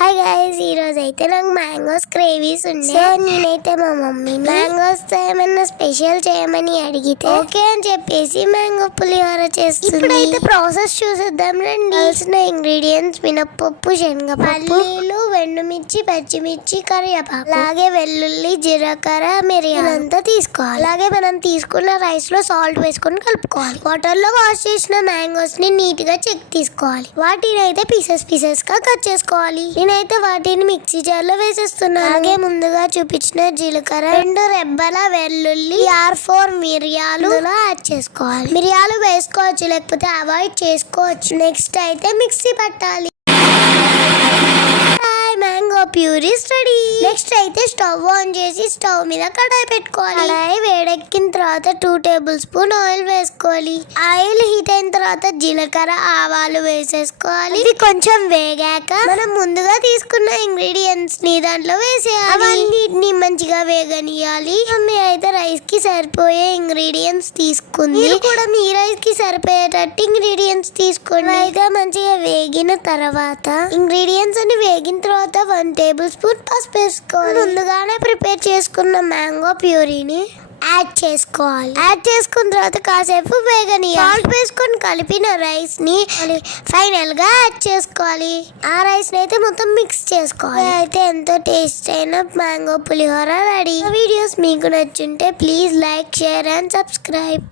Hi guys, ఈ రోజు అయితే నాకు మ్యాంగోస్ క్రేవీస్ ఉండే. సో నేనైతే మా మమ్మీ మ్యాంగోస్ తో ఏమన్నా స్పెషల్ చేయమని అడిగితే ఓకే అని చెప్పేసి మ్యాంగో పులిహోర చేస్తుంది. ఇప్పుడైతే ప్రాసెస్ చూసేద్దాం రండి. కావాల్సిన ఇంగ్రీడియంట్స్ మినప్పప్పు, శనగపప్పు, పల్లీలు, ఎండుమిర్చి, పచ్చిమిర్చి, కరివేపాకు, అలాగే వెల్లుల్లి, జీలకర్ర, మిరియాలు అంతా తీసుకోవాలి. అలాగే మనం తీసుకున్న రైస్ లో సాల్ట్ వేసుకొని కలుపుకోవాలి. వాటర్ లో వాష్ చేసిన మ్యాంగోస్ ని నీట్ గా చెక్ తీసుకోవాలి. వాటిని అయితే పీసెస్ గా కట్ చేసుకోవాలి. నేనైతే వాటిని మిక్సీ జార్ లో వేసేస్తున్నాను. అలాగే ముందుగా చూపించిన జీలకర్ర, 2 రెబ్బల వెల్లుల్లి, 4 మిరియాలు యాడ్ చేసుకోవాలి. మిరియాలు వేసుకోవచ్చు, లేకపోతే అవాయిడ్ చేసుకోవచ్చు. నెక్స్ట్ అయితే మిక్సీ పట్టాలి. Mango purees ready. నెక్స్ట్ అయితే స్టవ్ ఆన్ చేసి స్టవ్ మీద కడాయి పెట్టుకోవాలి. కడాయి వేడెక్కిన తర్వాత 2 టేబుల్ స్పూన్ ఆయిల్ వేసుకోవాలి. ఆయిల్ హీట్ అయిన తర్వాత జీలకర్ర, ఆవాలు వేసేసుకోవాలి. ఇది కొంచెం వేగాక మనం ముందుగా తీసుకున్న ఇంగ్రీడియంట్స్ ని దాంట్లో వేసేయాలి. అవన్నిటిని మంచిగా వేగనియాలి. మమ్మీ అయితే రైస్ కి సరిపోయే ఇంగ్రీడియంట్స్ తీసుకుంది. మీరు కూడా మీ రైస్ కి సరిపోయేటట్టు ఇంగ్రీడియంట్స్ తీసుకోండి. అయితే మంచిగా వేగిన తర్వాత ఇంగ్రీడియంట్స్ అని వేగిన తర్వాత 1 టేబుల్ స్పూన్ పసుపు వేసుకోవాలి. ముందుగానే ప్రిపేర్ చేసుకున్న మ్యాంగో ప్యూరీని యాడ్ చేసుకోవాలి. యాడ్ చేసుకున్న తర్వాత కాసేపు వేగనియాలి. సాల్ట్ వేసుకొని కలిపిన రైస్ ని ఫైనల్ గా యాడ్ చేసుకోవాలి. ఆ రైస్ ని అయితే మొత్తం మిక్స్ చేసుకోవాలి. అయితే ఎంతో టేస్ట్ అయిన మ్యాంగో పులిహోర రెడీ. వీడియోస్ మీకు నచ్చుంటే please like, share and subscribe.